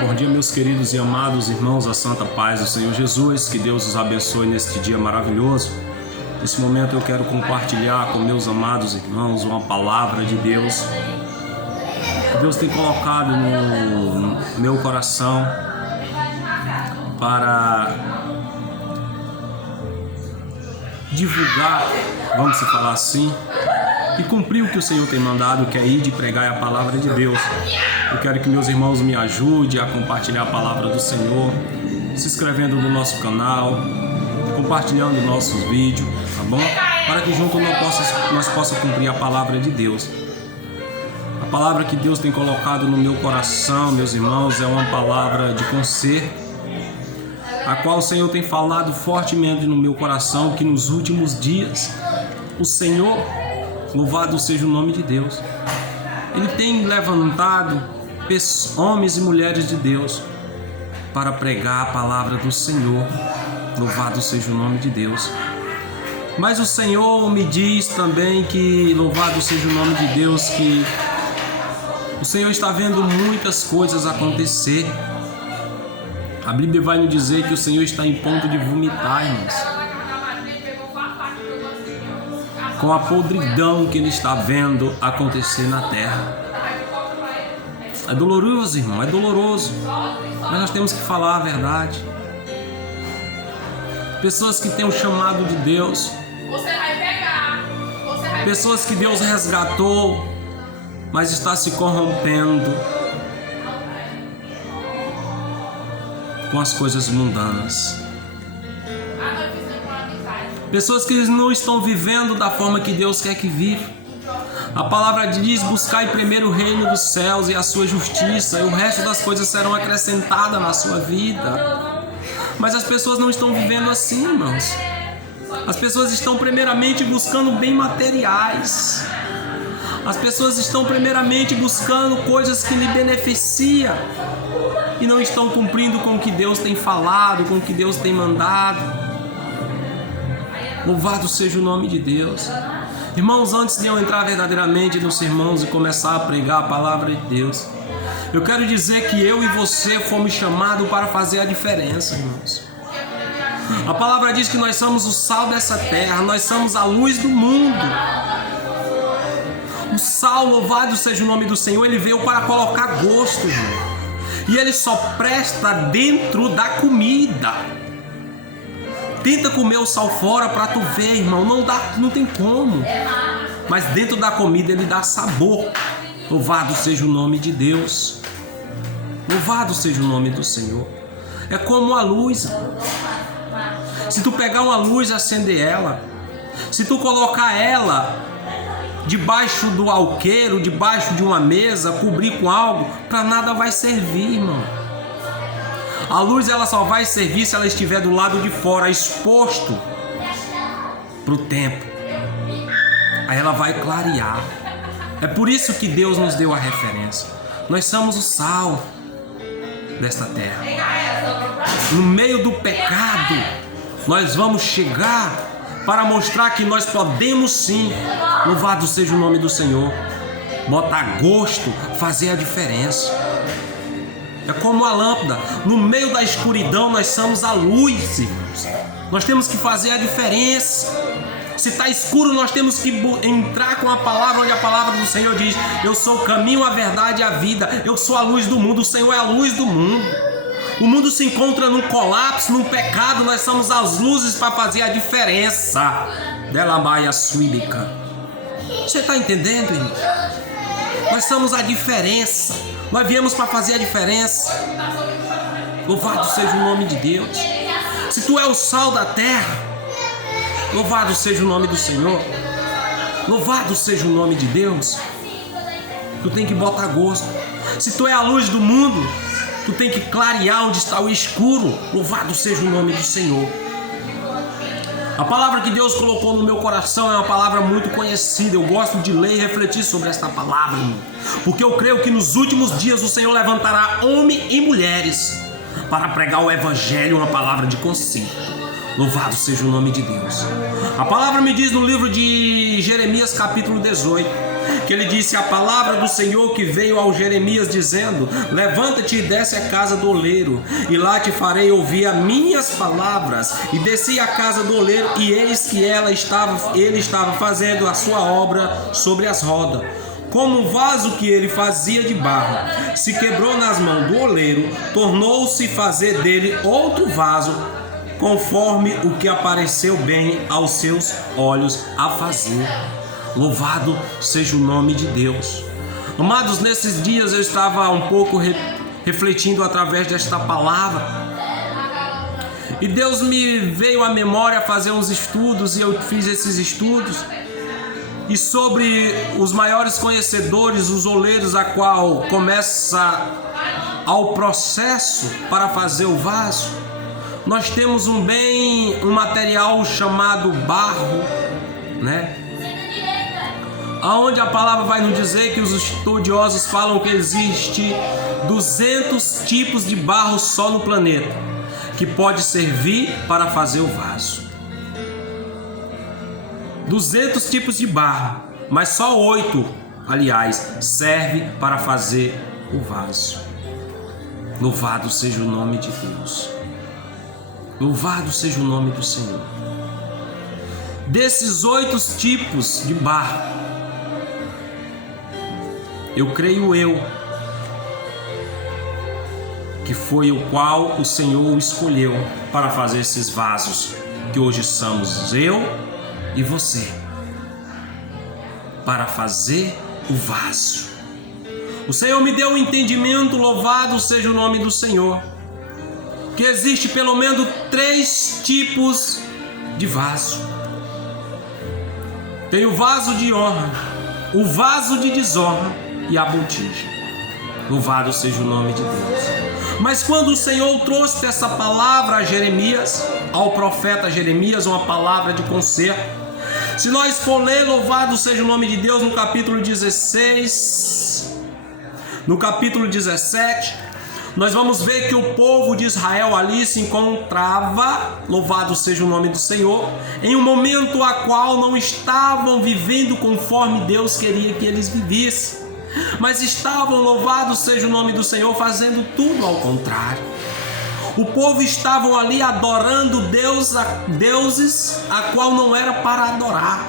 Bom dia, meus queridos e amados irmãos, a santa paz do Senhor Jesus, que Deus os abençoe neste dia maravilhoso. Nesse momento eu quero compartilhar com meus amados irmãos uma palavra de Deus que Deus tem colocado no meu coração para divulgar, vamos falar assim, e cumprir o que o Senhor tem mandado, que é ir de pregar a palavra de Deus. Eu quero que meus irmãos me ajudem a compartilhar a palavra do Senhor, se inscrevendo no nosso canal, compartilhando nossos vídeos, tá bom? Para que junto nós possamos cumprir a palavra de Deus. A palavra que Deus tem colocado no meu coração, meus irmãos, é uma palavra de conserto, a qual o Senhor tem falado fortemente no meu coração, que nos últimos dias o Senhor, louvado seja o nome de Deus, Ele tem levantado homens e mulheres de Deus para pregar a palavra do Senhor, louvado seja o nome de Deus. Mas o Senhor me diz também que, louvado seja o nome de Deus, que o Senhor está vendo muitas coisas acontecer. A Bíblia vai nos dizer que o Senhor está em ponto de vomitar, irmãos, com a podridão que Ele está vendo acontecer na terra. É doloroso, irmão, é doloroso, mas nós temos que falar a verdade. Pessoas que têm o chamado de Deus, pessoas que Deus resgatou, mas está se corrompendo com as coisas mundanas. Pessoas que não estão vivendo da forma que Deus quer que viva. A palavra diz: buscai primeiro o reino dos céus e a sua justiça, e o resto das coisas serão acrescentadas na sua vida. Mas as pessoas não estão vivendo assim, irmãos. As pessoas estão primeiramente buscando bem materiais. As pessoas estão primeiramente buscando coisas que lhe beneficiam e não estão cumprindo com o que Deus tem falado, com o que Deus tem mandado. Louvado seja o nome de Deus. Irmãos, antes de eu entrar verdadeiramente nos sermões e começar a pregar a palavra de Deus, eu quero dizer que eu e você fomos chamados para fazer a diferença, irmãos. A palavra diz que nós somos o sal dessa terra, nós somos a luz do mundo. O sal, louvado seja o nome do Senhor, ele veio para colocar gosto, irmão. E ele só presta dentro da comida. Tenta comer o sal fora para tu ver, irmão, não tem como. Mas dentro da comida ele dá sabor. Louvado seja o nome de Deus. Louvado seja o nome do Senhor. É como a luz. Se tu pegar uma luz e acender ela, se tu colocar ela debaixo do alqueiro, debaixo de uma mesa, cobrir com algo, para nada vai servir, irmão. A luz ela só vai servir se ela estiver do lado de fora, exposto para o tempo. Aí ela vai clarear. É por isso que Deus nos deu a referência. Nós somos o sal desta terra. No meio do pecado, nós vamos chegar para mostrar que nós podemos sim, louvado seja o nome do Senhor, botar gosto, fazer a diferença. É como a lâmpada. No meio da escuridão nós somos a luz, irmãos. Nós temos que fazer a diferença. Se está escuro, nós temos que entrar com a palavra, onde a palavra do Senhor diz: eu sou o caminho, a verdade e a vida. Eu sou a luz do mundo. O Senhor é a luz do mundo. O mundo se encontra num colapso, num pecado. Nós somos as luzes para fazer a diferença. Delabaia suílica. Você está entendendo, irmão? Nós somos a diferença. Nós viemos para fazer a diferença. Louvado seja o nome de Deus. Se tu é o sal da terra, louvado seja o nome do Senhor. Louvado seja o nome de Deus. Tu tem que botar gosto. Se tu é a luz do mundo, tu tem que clarear onde está o escuro. Louvado seja o nome do Senhor. A palavra que Deus colocou no meu coração é uma palavra muito conhecida. Eu gosto de ler e refletir sobre esta palavra, irmão, porque eu creio que nos últimos dias o Senhor levantará homens e mulheres para pregar o evangelho, uma palavra de conserto. Louvado seja o nome de Deus. A palavra me diz no livro de Jeremias capítulo 18 que ele disse: a palavra do Senhor que veio ao Jeremias dizendo: levanta-te e desce à casa do oleiro, e lá te farei ouvir as minhas palavras. E desci à casa do oleiro, e eis que ele estava fazendo a sua obra sobre as rodas. Como um vaso que ele fazia de barro se quebrou nas mãos do oleiro, tornou-se fazer dele outro vaso, conforme o que apareceu bem aos seus olhos a fazer. Louvado seja o nome de Deus. Amados, nesses dias eu estava um pouco refletindo através desta palavra, e Deus me veio à memória fazer uns estudos, e eu fiz esses estudos, e sobre os maiores conhecedores, os oleiros, a qual começa ao processo para fazer o vaso. Nós temos um material chamado barro, né? Aonde a palavra vai nos dizer que os estudiosos falam que existe 200 tipos de barro só no planeta, que pode servir para fazer o vaso. 200 tipos de barro, mas só 8, aliás, serve para fazer o vaso. Louvado seja o nome de Deus. Louvado seja o nome do Senhor. Desses 8 tipos de barro, eu creio que foi o qual o Senhor escolheu para fazer esses vasos, que hoje somos eu e você, para fazer o vaso. O Senhor me deu um entendimento, louvado seja o nome do Senhor, que existe pelo menos 3 tipos de vaso. Tem o vaso de honra, o vaso de desonra e a botija. Louvado seja o nome de Deus. Mas quando o Senhor trouxe essa palavra a Jeremias, ao profeta Jeremias, uma palavra de conserto, se nós for ler, louvado seja o nome de Deus, no capítulo 16, no capítulo 17, nós vamos ver que o povo de Israel ali se encontrava, louvado seja o nome do Senhor, em um momento a qual não estavam vivendo conforme Deus queria que eles vivessem, mas estavam, louvado seja o nome do Senhor, fazendo tudo ao contrário. O povo estavam ali adorando deuses a qual não era para adorar.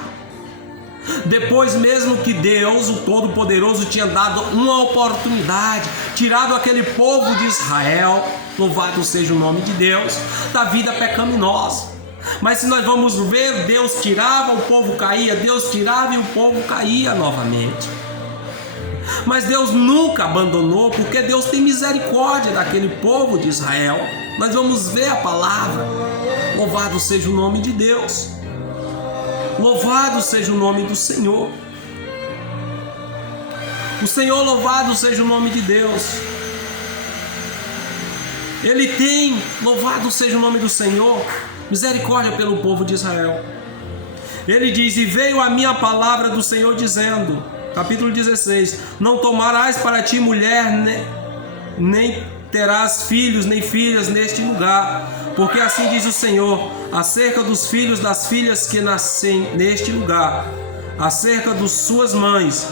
Depois mesmo que Deus, o Todo-Poderoso, tinha dado uma oportunidade, tirado aquele povo de Israel, louvado seja o nome de Deus, da vida pecaminosa. Mas se nós vamos ver, Deus tirava, o povo caía, Deus tirava e o povo caía novamente. Mas Deus nunca abandonou, porque Deus tem misericórdia daquele povo de Israel. Nós vamos ver a palavra. Louvado seja o nome de Deus. Louvado seja o nome do Senhor. O Senhor, louvado seja o nome de Deus. Ele tem, louvado seja o nome do Senhor, misericórdia pelo povo de Israel. Ele diz: e veio a minha palavra do Senhor dizendo, capítulo 16: não tomarás para ti mulher, nem terás filhos nem filhas neste lugar, porque assim diz o Senhor, acerca dos filhos das filhas que nascem neste lugar, acerca de suas mães,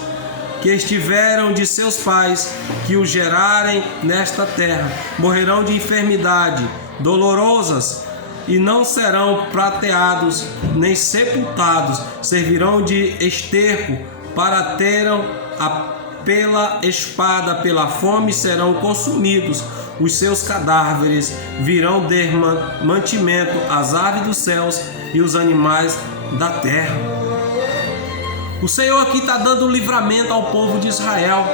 que estiveram de seus pais, que os gerarem nesta terra, morrerão de enfermidade dolorosas, e não serão prateados, nem sepultados, servirão de esterco, para terem pela espada, pela fome serão consumidos, os seus cadáveres virão de mantimento as aves dos céus e os animais da terra. O Senhor aqui está dando livramento ao povo de Israel.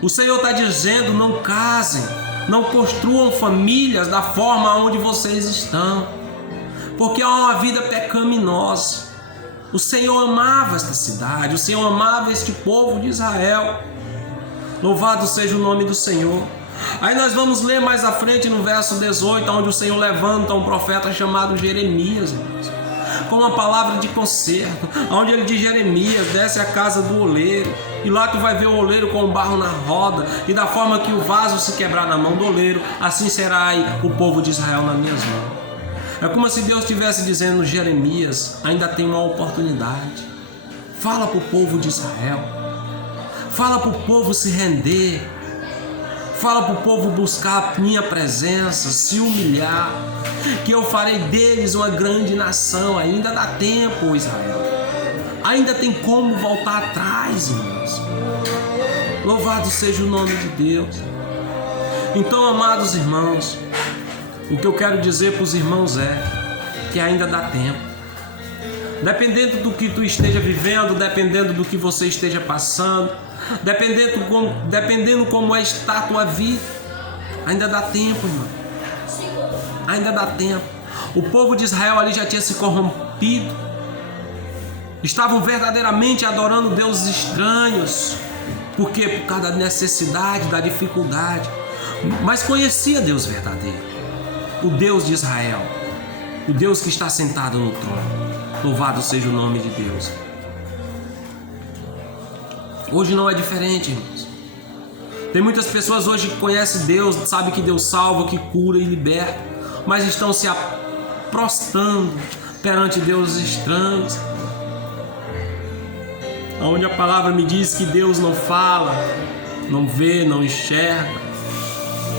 O Senhor está dizendo: não casem, não construam famílias da forma onde vocês estão, porque é uma vida pecaminosa. O Senhor amava esta cidade, o Senhor amava este povo de Israel. Louvado seja o nome do Senhor. Aí nós vamos ler mais à frente no verso 18, onde o Senhor levanta um profeta chamado Jeremias, com uma palavra de conserto, onde ele diz: Jeremias, desce à casa do oleiro, e lá tu vai ver o oleiro com o barro na roda, e da forma que o vaso se quebrar na mão do oleiro, assim será aí o povo de Israel nas minhas mãos. É como se Deus estivesse dizendo: Jeremias, ainda tem uma oportunidade. Fala para o povo de Israel. Fala para o povo se render. Fala para o povo buscar a minha presença, se humilhar, que eu farei deles uma grande nação. Ainda dá tempo, Israel. Ainda tem como voltar atrás, irmãos. Louvado seja o nome de Deus. Então, amados irmãos, o que eu quero dizer para os irmãos é que ainda dá tempo. Dependendo do que tu esteja vivendo, dependendo do que você esteja passando, dependendo como está a tua vida, ainda dá tempo, irmão. Ainda dá tempo. O povo de Israel ali já tinha se corrompido. Estavam verdadeiramente adorando deuses estranhos. Por quê? Por causa da necessidade, da dificuldade. Mas conhecia Deus verdadeiro. O Deus de Israel. O Deus que está sentado no trono. Louvado seja o nome de Deus. Hoje não é diferente, irmãos. Tem muitas pessoas hoje que conhecem Deus, sabem que Deus salva, que cura e liberta, mas estão se prostrando perante deuses estranhos. Onde a palavra me diz que Deus não fala, não vê, não enxerga,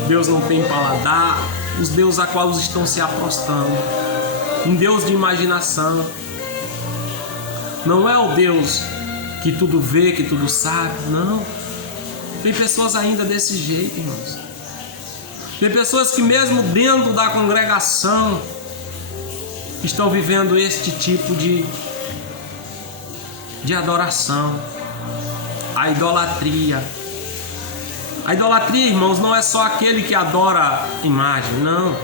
Deus não tem paladar, os deuses a quais estão se prostrando, um Deus de imaginação. Não é o Deus que tudo vê, que tudo sabe, não. Tem pessoas ainda desse jeito, irmãos. Tem pessoas que mesmo dentro da congregação estão vivendo este tipo de adoração. A idolatria. A idolatria, irmãos, não é só aquele que adora imagem, não.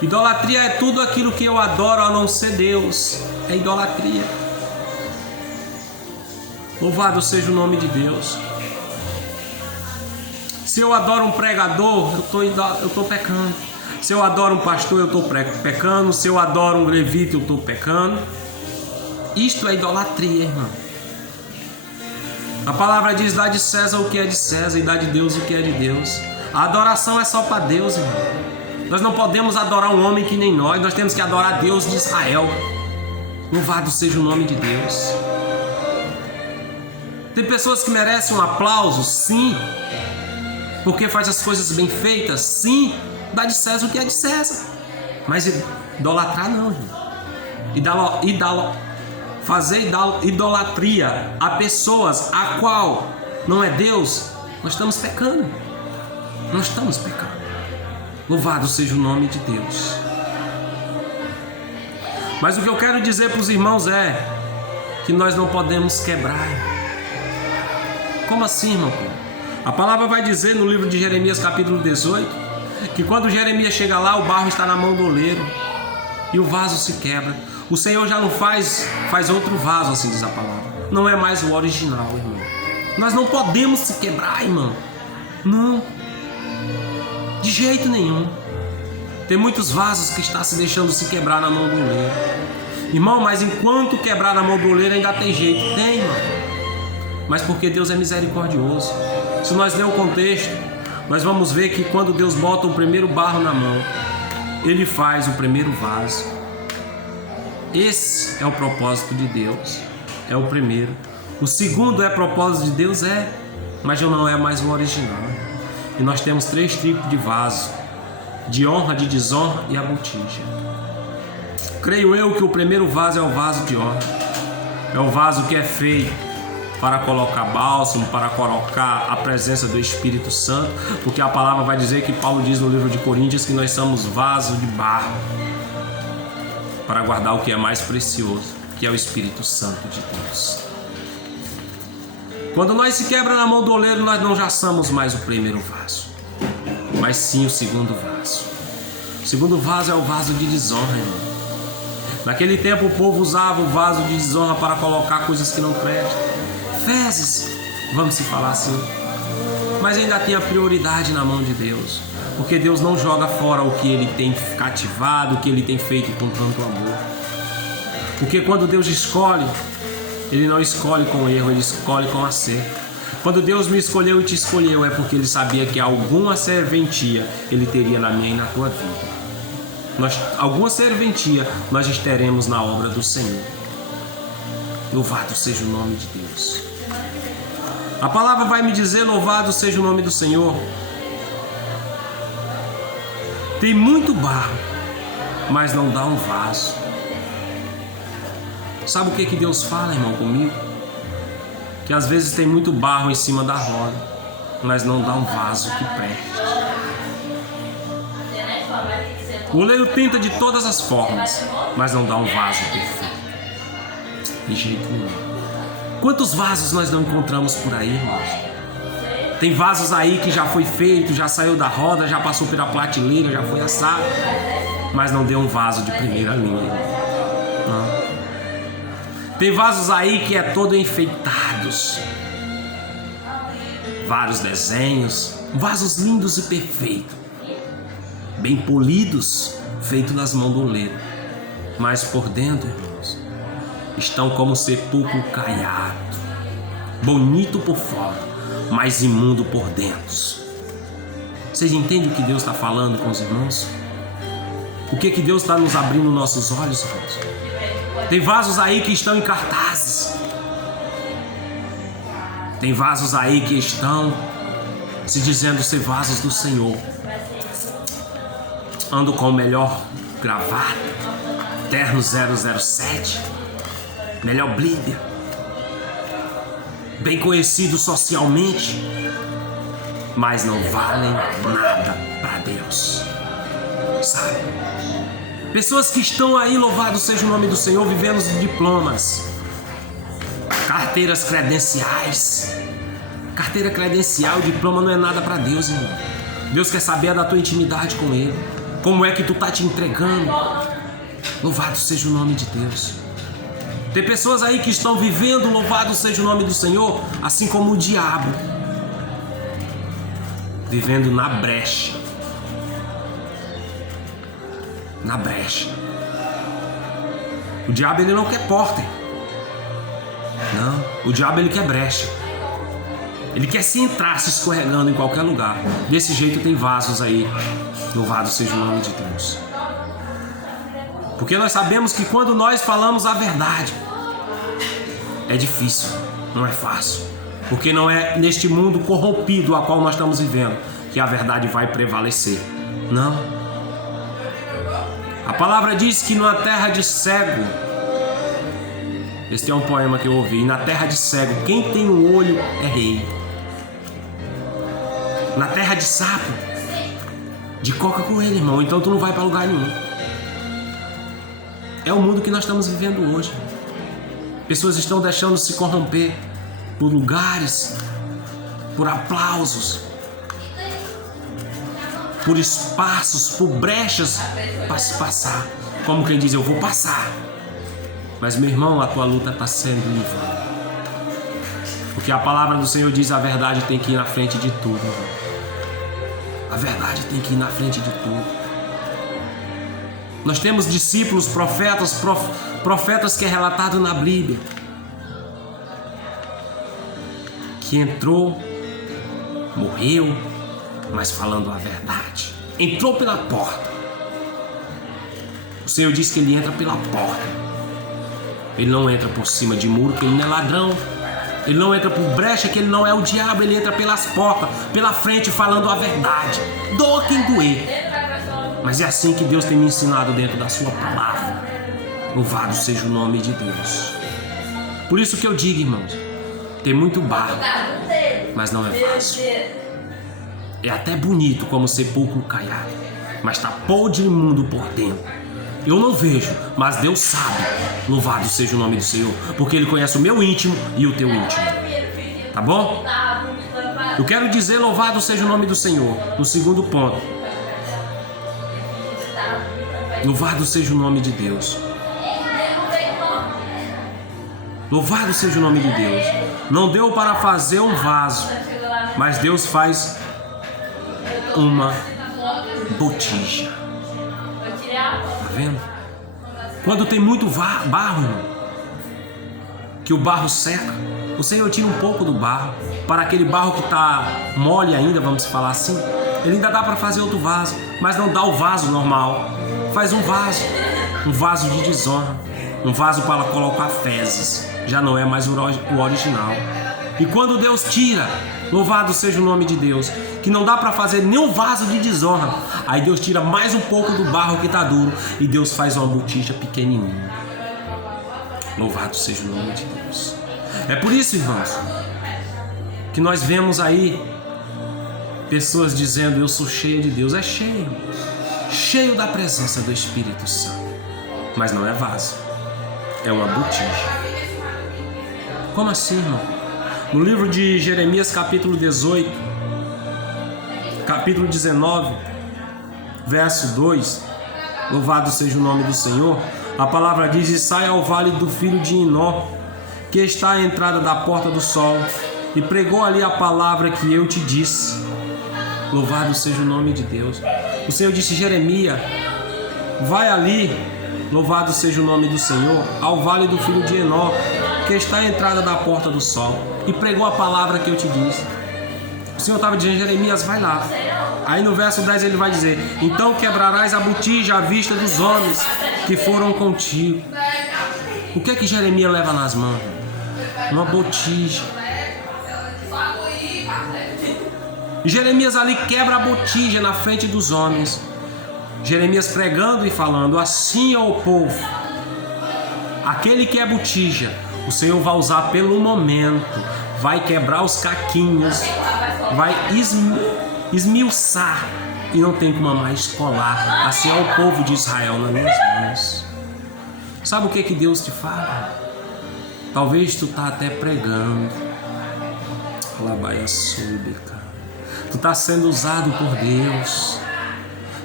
Idolatria é tudo aquilo que eu adoro a não ser Deus. É idolatria. Louvado seja o nome de Deus. Se eu adoro um pregador, eu estou pecando. Se eu adoro um pastor, eu estou pecando. Se eu adoro um levita, eu estou pecando. Isto é idolatria, irmão. A palavra diz: dá de César o que é de César e dá de Deus o que é de Deus. A adoração é só para Deus, irmão. Nós não podemos adorar um homem que nem nós temos que adorar Deus de Israel. Louvado seja o nome de Deus. Tem pessoas que merecem um aplauso, sim, porque faz as coisas bem feitas, sim, dá de César o que é de César. Mas idolatrar não, irmão. Fazer idolatria a pessoas a qual não é Deus, nós estamos pecando. Nós estamos pecando. Louvado seja o nome de Deus. Mas o que eu quero dizer para os irmãos é que nós não podemos quebrar. Como assim, irmão? A palavra vai dizer no livro de Jeremias, capítulo 18, que quando Jeremias chega lá, o barro está na mão do oleiro e o vaso se quebra. O Senhor já não faz outro vaso, assim diz a palavra. Não é mais o original, irmão. Nós não podemos se quebrar, irmão. Não. De jeito nenhum. Tem muitos vasos que estão se deixando se quebrar na mão do oleiro. Irmão, mas enquanto quebrar na mão do oleiro ainda tem jeito. Tem, irmão. Mas porque Deus é misericordioso. Se nós ler o contexto, nós vamos ver que quando Deus bota o primeiro barro na mão, Ele faz o primeiro vaso. Esse é o propósito de Deus. É o primeiro. O segundo é propósito de Deus, mas já não é mais o original. E nós temos 3 tipos de vaso: de honra, de desonra e a botija. Creio eu que o primeiro vaso é o vaso de honra. É o vaso que é feito para colocar bálsamo, para colocar a presença do Espírito Santo, porque a palavra vai dizer que Paulo diz no livro de Coríntios que nós somos vaso de barro para guardar o que é mais precioso, que é o Espírito Santo de Deus. Quando nós se quebra na mão do oleiro, nós não já somos mais o primeiro vaso, mas sim o segundo vaso. O segundo vaso é o vaso de desonra, irmão. Naquele tempo o povo usava o vaso de desonra para colocar coisas que não prestam. Fezes, vamos se falar assim. Mas ainda tem a prioridade na mão de Deus, porque Deus não joga fora o que Ele tem cativado, o que Ele tem feito com tanto amor. Porque quando Deus escolhe, Ele não escolhe com erro, Ele escolhe com acerto. Quando Deus me escolheu e te escolheu, é porque Ele sabia que alguma serventia Ele teria na minha e na tua vida. Alguma serventia nós teremos na obra do Senhor. Louvado seja o nome de Deus. A palavra vai me dizer: louvado seja o nome do Senhor. Tem muito barro, mas não dá um vaso. Sabe o que Deus fala, irmão, comigo? Que às vezes tem muito barro em cima da roda, mas não dá um vaso que preste. O oleiro tenta de todas as formas, mas não dá um vaso perfeito. De jeito nenhum. Quantos vasos nós não encontramos por aí, irmãos? Tem vasos aí que já foi feito, já saiu da roda, já passou pela prateleira, já foi assado, mas não deu um vaso de primeira linha. Não. Tem vasos aí que é todo enfeitados, vários desenhos, vasos lindos e perfeitos, bem polidos, feitos nas mãos do oleiro, mas por dentro, irmãos, estão como sepulcro caiado, bonito por fora, mas imundo por dentro. Vocês entendem o que Deus está falando com os irmãos? O que Deus está nos abrindo nossos olhos, irmãos? Tem vasos aí que estão em cartazes. Tem vasos aí que estão se dizendo ser vasos do Senhor. Ando com o melhor gravata, terno 007, melhor Bíblia, bem conhecido socialmente, mas não valem nada para Deus, sabe? Pessoas que estão aí, louvado seja o nome do Senhor, vivendo de diplomas, carteiras credenciais. Carteira credencial, diploma não é nada para Deus, irmão. Deus quer saber da tua intimidade com Ele. Como é que tu tá te entregando? Louvado seja o nome de Deus. Tem pessoas aí que estão vivendo, louvado seja o nome do Senhor, assim como o diabo, vivendo na brecha. Na brecha. O diabo, ele não quer porta. Não, o diabo, ele quer brecha. Ele quer se entrar, se escorregando em qualquer lugar. Desse jeito tem vasos aí. Louvado seja o nome de Deus. Porque nós sabemos que quando nós falamos a verdade, é difícil, não é fácil. Porque não é neste mundo corrompido a qual nós estamos vivendo que a verdade vai prevalecer. Não. A palavra diz que na terra de cego, este é um poema que eu ouvi, na terra de cego, quem tem um olho é rei. Na terra de sapo, de coca com ele, irmão, então tu não vai para lugar nenhum. É o mundo que nós estamos vivendo hoje. Pessoas estão deixando se corromper por lugares, por aplausos, por espaços, por brechas para se passar. Como quem diz, eu vou passar. Mas, meu irmão, a tua luta está sendo livre. Porque a palavra do Senhor diz: a verdade tem que ir na frente de tudo. A verdade tem que ir na frente de tudo. Nós temos discípulos, profetas que é relatado na Bíblia, que entrou, morreu, mas falando a verdade. Entrou pela porta. O Senhor diz que ele entra pela porta. Ele não entra por cima de muro, que ele não é ladrão. Ele não entra por brecha, que ele não é o diabo. Ele entra pelas portas, pela frente, falando a verdade. Doa quem doer. Mas é assim que Deus tem me ensinado dentro da sua palavra. Louvado seja o nome de Deus. Por isso que eu digo, irmãos, tem muito barro, mas não é fácil. É até bonito como sepulcro caiado, mas está podre e imundo por dentro. Eu não vejo, mas Deus sabe. Louvado seja o nome do Senhor, porque Ele conhece o meu íntimo e o teu íntimo. Tá bom? Eu quero dizer, louvado seja o nome do Senhor. No segundo ponto, louvado seja o nome de Deus. Louvado seja o nome de Deus. Não deu para fazer um vaso, mas Deus faz uma botija. Tá vendo? Quando tem muito barro, irmão, que o barro seca, o Senhor tira um pouco do barro, para aquele barro que está mole ainda, vamos falar assim. Ele ainda dá para fazer outro vaso, mas não dá o vaso normal. Faz um vaso de desonra, um vaso para colocar fezes. já não é mais o original. E quando Deus tira, louvado seja o nome de Deus, que não dá para fazer nem um vaso de desonra, aí Deus tira mais um pouco do barro que está duro e Deus faz uma botija pequenininha. Louvado seja o nome de Deus. É por isso, irmãos, que nós vemos aí pessoas dizendo: eu sou cheio de Deus. É cheio, cheio da presença do Espírito Santo, mas não é vaso, é uma botija. Como assim, irmão? No livro de Jeremias, capítulo 18, capítulo 19, verso 2, louvado seja o nome do Senhor, a palavra diz: e sai ao vale do filho de Hinó, que está à entrada da porta do sol, e pregou ali a palavra que eu te disse. Louvado seja o nome de Deus. O Senhor disse: Jeremias, vai ali, louvado seja o nome do Senhor, ao vale do filho de Hinó, que está à entrada da porta do sol, e pregou a palavra que eu te disse. O Senhor estava dizendo: Jeremias, vai lá. Aí no verso 10 ele vai dizer: então quebrarás a botija à vista dos homens que foram contigo. O que é que Jeremias leva nas mãos? Uma botija. E Jeremias ali quebra a botija na frente dos homens. Jeremias pregando e falando: assim é o povo, aquele que é botija, o Senhor vai usar pelo momento, vai quebrar os caquinhos, vai esmiuçar e não tem como mais colar. Assim é o povo de Israel nas minhas mãos. Sabe o que Deus te fala? Talvez tu tá até pregando, tu tá sendo usado por Deus,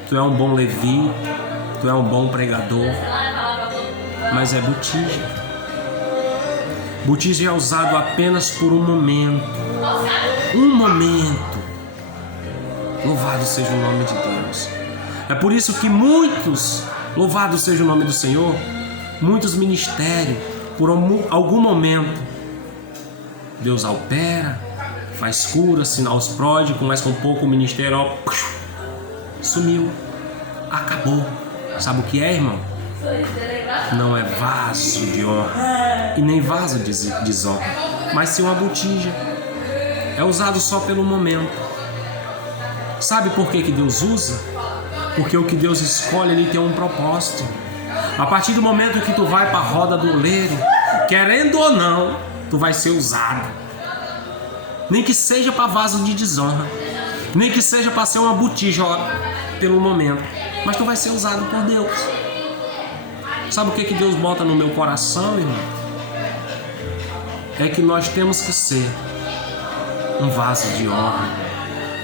tu é um bom levita, tu é um bom pregador, mas é botija. Botija é usado apenas por um momento. Um momento. Louvado seja o nome de Deus. É por isso que muitos, louvado seja o nome do Senhor, muitos ministérios, por algum momento, Deus altera, faz cura, sinais pródigos, mas com pouco o ministério, ó, sumiu, acabou. Sabe o que é, irmão? Não é vaso de honra e nem vaso de desonra, mas sim uma botija. É usado só pelo momento. Sabe por que Deus usa? Porque o que Deus escolhe, ele tem um propósito. A partir do momento que tu vai para a roda do oleiro, querendo ou não, tu vai ser usado. Nem que seja para vaso de desonra, nem que seja para ser uma botija, ó, pelo momento, mas tu vai ser usado por Deus. Sabe o que Deus bota no meu coração, irmão? É que nós temos que ser um vaso de honra.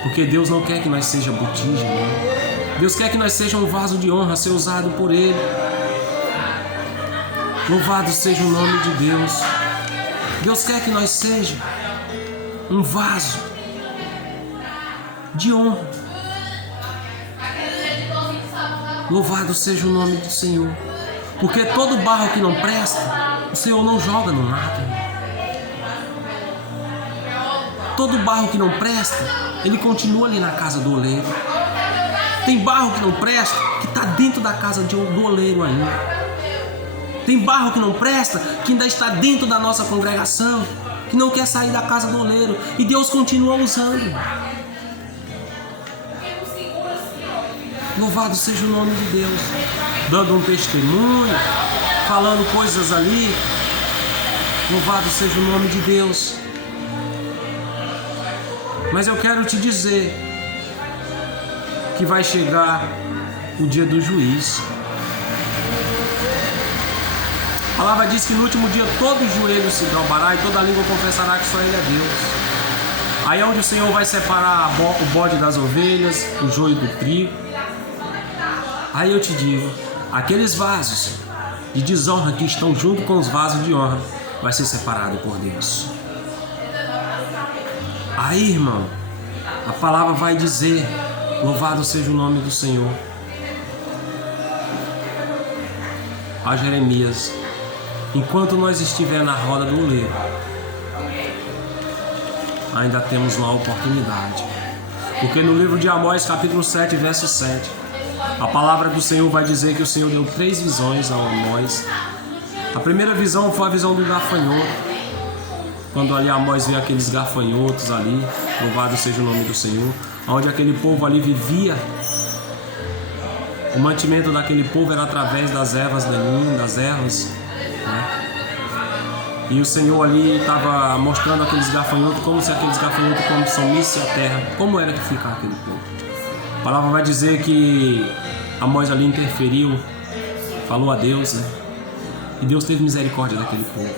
Porque Deus não quer que nós seja botija, não. Deus quer que nós seja um vaso de honra, ser usado por Ele. Louvado seja o nome de Deus. Deus quer que nós seja um vaso de honra. Louvado seja o nome do Senhor. Porque todo barro que não presta, o Senhor não joga no nada. Todo barro que não presta, ele continua ali na casa do oleiro. Tem barro que não presta, que está dentro da casa do oleiro ainda. Tem barro que não presta, que ainda está dentro da nossa congregação, que não quer sair da casa do oleiro. E Deus continua usando. Louvado seja o nome de Deus. Dando um testemunho, falando coisas ali. Louvado seja o nome de Deus. Mas eu quero te dizer que vai chegar o dia do juízo. A palavra diz que no último dia todo joelho se dobrará e toda língua confessará que só Ele é Deus. Aí é onde o Senhor vai separar o bode das ovelhas, o joio do trigo. Aí eu te digo, aqueles vasos de desonra que estão junto com os vasos de honra vai ser separado por Deus. Aí, irmão, a palavra vai dizer: louvado seja o nome do Senhor. A Jeremias: enquanto nós estiver na roda do oleiro, ainda temos uma oportunidade. Porque no livro de Amós, capítulo 7, verso 7, a palavra do Senhor vai dizer que o Senhor deu 3 visões a Amós. A primeira visão foi a visão do gafanhoto. Quando ali Amós vê aqueles gafanhotos ali, louvado seja o nome do Senhor, onde aquele povo ali vivia. O mantimento daquele povo era através das ervas daninhas, das ervas, né? E o Senhor ali estava mostrando aqueles gafanhotos, como se aqueles gafanhotos consumissem a terra. Como era que ficava aquele povo? A palavra vai dizer que Amós ali interferiu, falou a Deus, né? E Deus teve misericórdia daquele povo.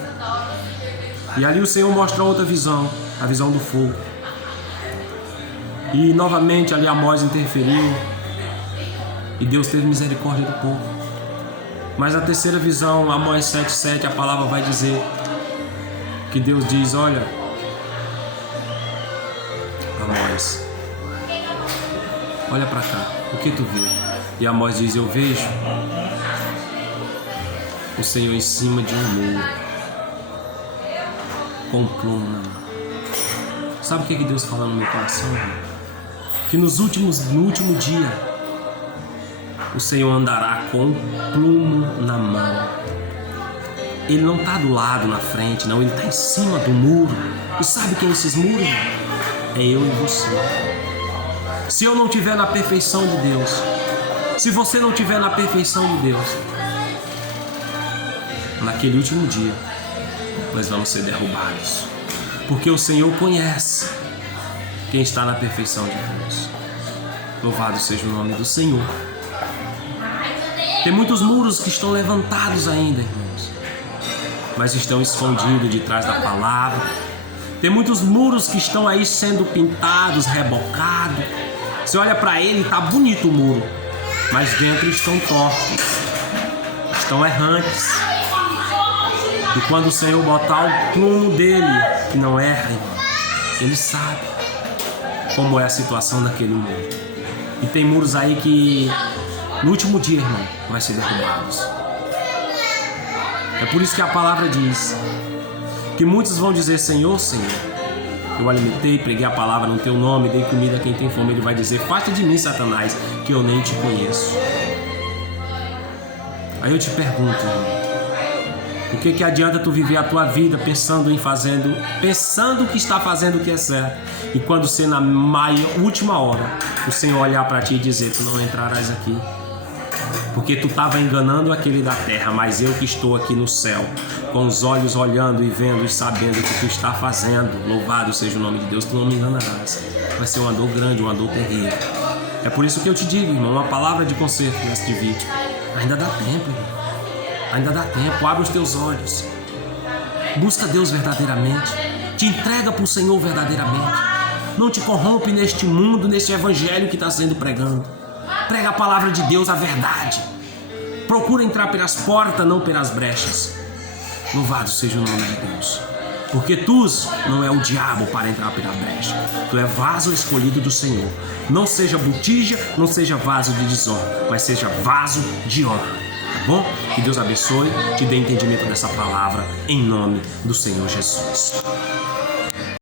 E ali o Senhor mostra outra visão, a visão do fogo. E novamente ali Amós interferiu e Deus teve misericórdia do povo. Mas a terceira visão, Amós 7:7, a palavra vai dizer que Deus diz: olha, Amós, olha para cá, o que tu vê? E Amós diz: eu vejo o Senhor em cima de um muro, com pluma. Sabe o que Deus fala no meu coração, irmão? Que no último dia o Senhor andará com um plumo na mão. Ele não está do lado, na frente, não. Ele está em cima do muro. E sabe quem é esses muros? É eu e você. Se eu não estiver na perfeição de Deus, se você não estiver na perfeição de Deus, naquele último dia nós vamos ser derrubados. Porque o Senhor conhece quem está na perfeição de Deus. Louvado seja o nome do Senhor. Tem muitos muros que estão levantados ainda, irmãos, mas estão escondidos de trás da palavra. Tem muitos muros que estão aí sendo pintados, rebocados. Você olha para ele, tá bonito o muro, mas dentro estão tortos, estão errantes. E quando o Senhor botar o plumo dele, que não erra, irmão, ele sabe como é a situação daquele muro. E tem muros aí que no último dia, irmão, vai ser derrubados. É por isso que a palavra diz que muitos vão dizer: Senhor, Senhor, eu alimentei, preguei a palavra no teu nome, dei comida a quem tem fome. Ele vai dizer: afasta de mim, Satanás, que eu nem te conheço. Aí eu te pergunto, irmão, o que adianta tu viver a tua vida pensando que está fazendo o que é certo, e quando ser na última hora o Senhor olhar para ti e dizer: tu não entrarás aqui, porque tu estava enganando aquele da terra, mas eu que estou aqui no céu, com os olhos olhando e vendo e sabendo o que tu está fazendo, louvado seja o nome de Deus, tu não me enganarás. Vai ser uma dor grande, uma dor terrível. É por isso que eu te digo, irmão, uma palavra de conserto neste vídeo. Ainda dá tempo, irmão. Ainda dá tempo, abre os teus olhos. Busca Deus verdadeiramente. Te entrega para o Senhor verdadeiramente. Não te corrompe neste mundo, neste evangelho que está sendo pregando. Prega a palavra de Deus, a verdade. Procura entrar pelas portas, não pelas brechas. Louvado seja o nome de Deus. Porque tu não é o diabo para entrar pela brecha. Tu é vaso escolhido do Senhor. Não seja botija, não seja vaso de desonra, mas seja vaso de honra. Tá bom? Que Deus abençoe, te dê entendimento dessa palavra, em nome do Senhor Jesus.